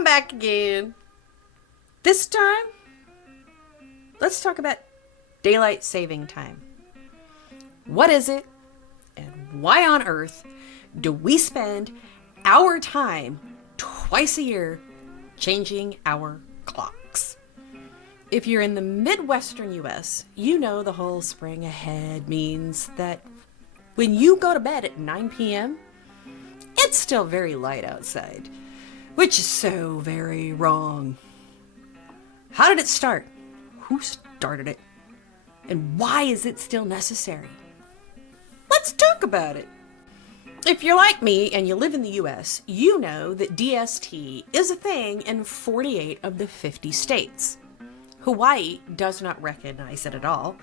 I'm back again. This time, let's talk about daylight saving time. What is it, and why on earth do we spend our time twice a year changing our clocks? If you're in the Midwestern US, you know the whole spring ahead means that when you go to bed at 9 p.m., it's still very light outside, which is so very wrong. How did it start? Who started it? And why is it still necessary? Let's talk about it. If you're like me and you live in the US, you know that DST is a thing in 48 of the 50 states. Hawaii does not recognize it at all,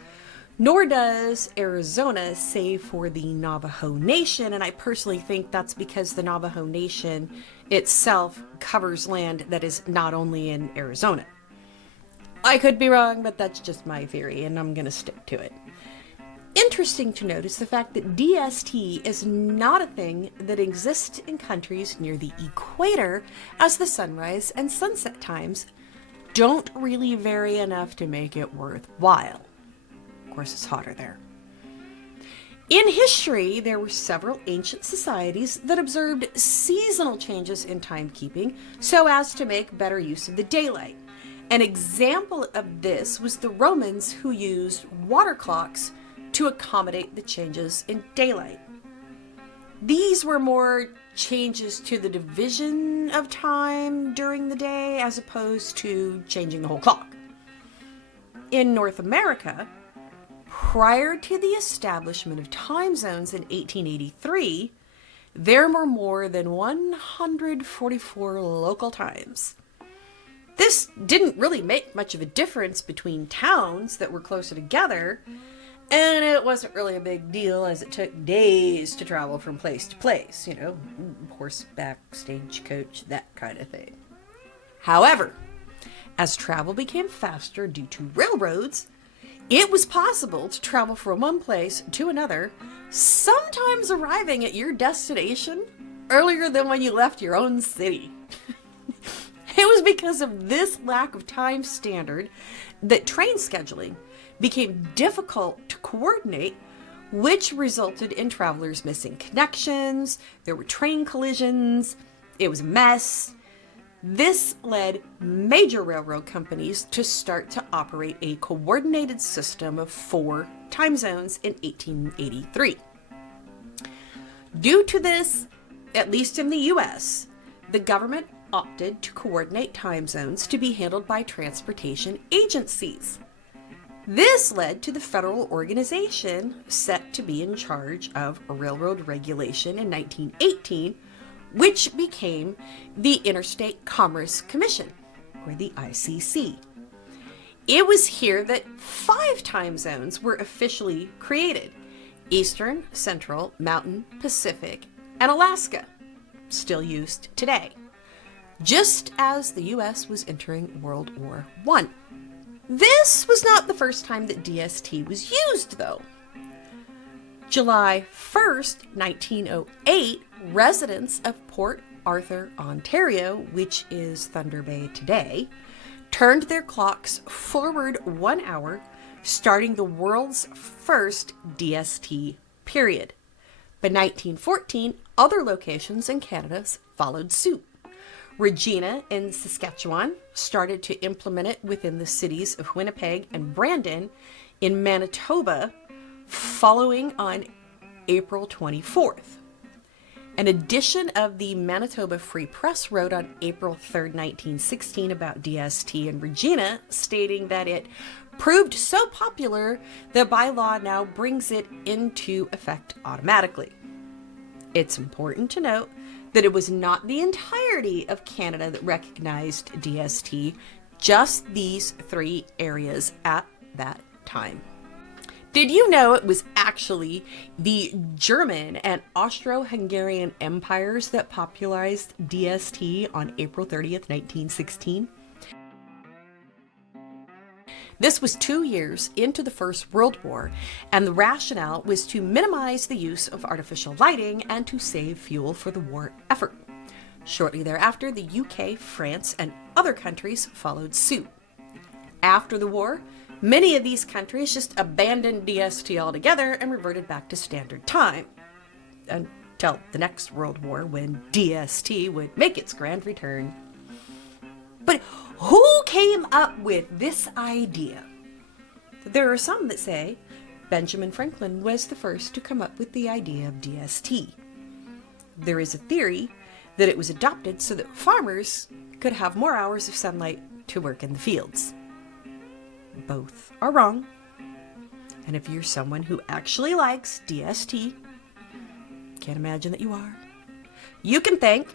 nor does Arizona, save for the Navajo Nation, and I personally think that's because the Navajo Nation itself covers land that is not only in Arizona. I could be wrong, but that's just my theory, and I'm going to stick to it. Interesting to notice the fact that DST is not a thing that exists in countries near the equator, as the sunrise and sunset times don't really vary enough to make it worthwhile. Of course, it's hotter there. In history, there were several ancient societies that observed seasonal changes in timekeeping so as to make better use of the daylight. An example of this was the Romans, who used water clocks to accommodate the changes in daylight. These were more changes to the division of time during the day as opposed to changing the whole clock. In North America, prior to the establishment of time zones in 1883, there were more than 144 local times. This didn't really make much of a difference between towns that were closer together, and it wasn't really a big deal as it took days to travel from place to place, horseback, stagecoach, that kind of thing. However, as travel became faster due to railroads, it was possible to travel from one place to another, sometimes arriving at your destination earlier than when you left your own city. It was because of this lack of time standard that train scheduling became difficult to coordinate, which resulted in travelers missing connections. There were train collisions. It was a mess. This led major railroad companies to start to operate a coordinated system of 4 time zones in 1883. Due to this, at least in the US, the government opted to coordinate time zones to be handled by transportation agencies. This led to the federal organization set to be in charge of railroad regulation in 1918, which became the Interstate Commerce Commission, or the ICC. It was here that 5 time zones were officially created: Eastern, Central, Mountain, Pacific, and Alaska, still used today, just as the US was entering World War I. This was not the first time that DST was used, though. July 1st, 1908, residents of Port Arthur, Ontario, which is Thunder Bay today, turned their clocks forward 1 hour, starting the world's first DST period. By 1914, other locations in Canada followed suit. Regina in Saskatchewan started to implement it within the cities of Winnipeg and Brandon in Manitoba, following on April 24th. An edition of the Manitoba Free Press wrote on April 3rd, 1916 about DST in Regina, stating that it proved so popular that by law now brings it into effect automatically. It's important to note that it was not the entirety of Canada that recognized DST, just these 3 areas at that time. Did you know it was actually the German and Austro-Hungarian empires that popularized DST on April 30th, 1916? This was 2 years into the First World War, and the rationale was to minimize the use of artificial lighting and to save fuel for the war effort. Shortly thereafter, the UK, France, and other countries followed suit. After the war, many of these countries just abandoned DST altogether and reverted back to standard time. Until the next World War, when DST would make its grand return. But who came up with this idea? There are some that say Benjamin Franklin was the first to come up with the idea of DST. There is a theory that it was adopted so that farmers could have more hours of sunlight to work in the fields. Both are wrong. And if you're someone who actually likes DST, can't imagine that you are, you can thank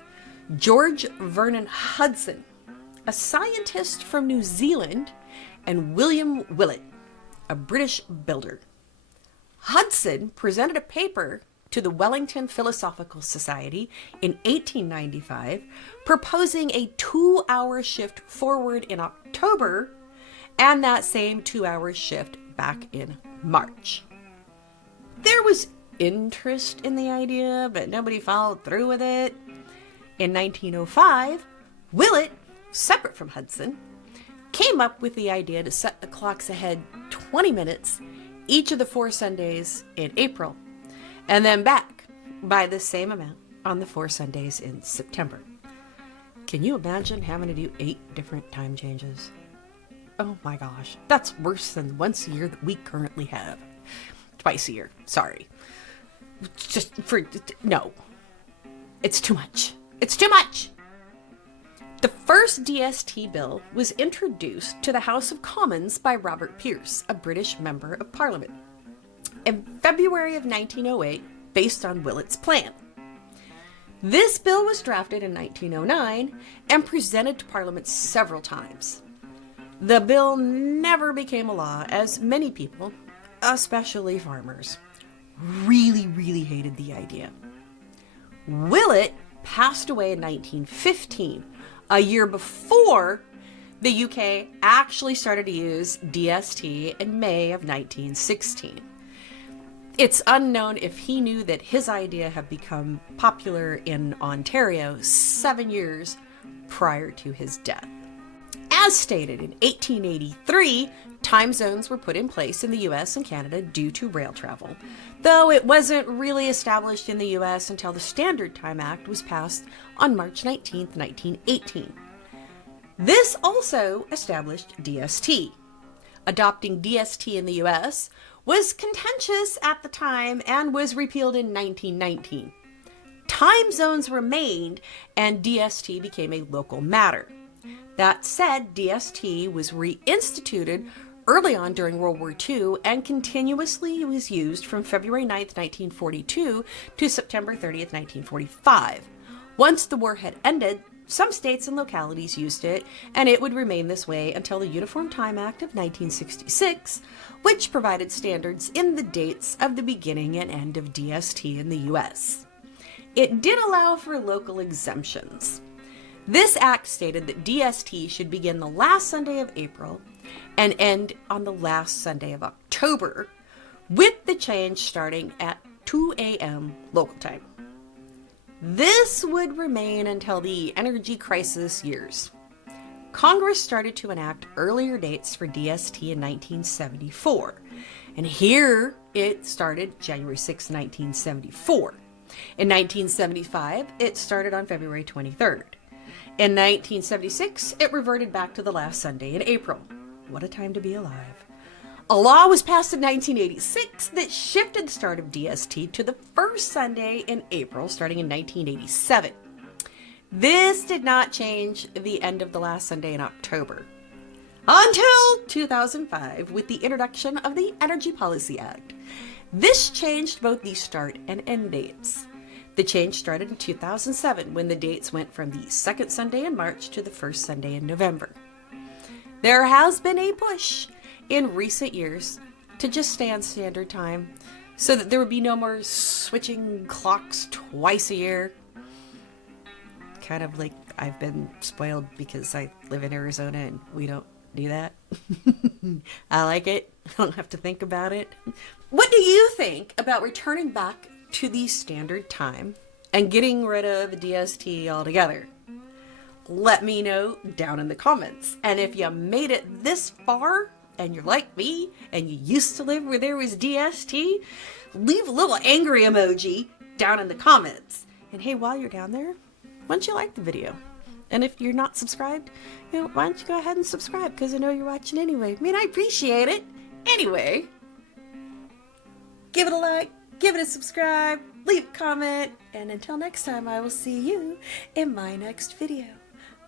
George Vernon Hudson, a scientist from New Zealand, and William Willett, a British builder. Hudson presented a paper to the Wellington Philosophical Society in 1895, proposing a 2-hour shift forward in October and that same 2-hour shift back in March. There was interest in the idea, but nobody followed through with it. In 1905, Willett, separate from Hudson, came up with the idea to set the clocks ahead 20 minutes each of the 4 Sundays in April, and then back by the same amount on the 4 Sundays in September. Can you imagine having to do 8 different time changes? Oh my gosh, that's worse than once a year that we currently have. Twice a year, sorry. No. It's too much. It's too much! The first DST bill was introduced to the House of Commons by Robert Pierce, a British member of Parliament, in February of 1908, based on Willett's plan. This bill was drafted in 1909 and presented to Parliament several times. The bill never became a law, as many people, especially farmers, really hated the idea. Willett passed away in 1915, a year before the UK actually started to use DST in May of 1916. It's unknown if he knew that his idea had become popular in Ontario 7 years prior to his death. As stated in 1883, time zones were put in place in the US and Canada due to rail travel, though it wasn't really established in the US until the Standard Time Act was passed on March 19, 1918. This also established DST. Adopting DST in the US was contentious at the time and was repealed in 1919. Time zones remained and DST became a local matter. That said, DST was reinstituted early on during World War II and continuously was used from February 9, 1942 to September 30, 1945. Once the war had ended, some states and localities used it, and it would remain this way until the Uniform Time Act of 1966, which provided standards in the dates of the beginning and end of DST in the US. It did allow for local exemptions. This act stated that DST should begin the last Sunday of April and end on the last Sunday of October, with the change starting at 2 a.m. local time. This would remain until the energy crisis years. Congress started to enact earlier dates for DST in 1974, and here it started January 6, 1974. In 1975, it started on February 23rd. In 1976, it reverted back to the last Sunday in April. What a time to be alive. A law was passed in 1986 that shifted the start of DST to the first Sunday in April, starting in 1987. This did not change the end of the last Sunday in October, until 2005 with the introduction of the Energy Policy Act. This changed both the start and end dates. The change started in 2007 when the dates went from the second Sunday in March to the first Sunday in November. There has been a push in recent years to just stay on standard time so that there would be no more switching clocks twice a year. Kind of like I've been spoiled because I live in Arizona and we don't do that. I like it. I don't have to think about it. What do you think about returning back to the standard time and getting rid of DST altogether? Let me know down in the comments. And if you made it this far and you're like me and you used to live where there was DST, leave a little angry emoji down in the comments. And hey, while you're down there, why don't you like the video? And if you're not subscribed, why don't you go ahead and subscribe, because I know you're watching anyway. I mean, I appreciate it. Anyway, give it a like, give it a subscribe, leave a comment, and until next time, I will see you in my next video.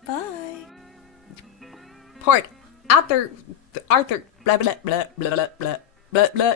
Bye. Port Arthur, blah, blah, blah, blah, blah, blah, blah, blah.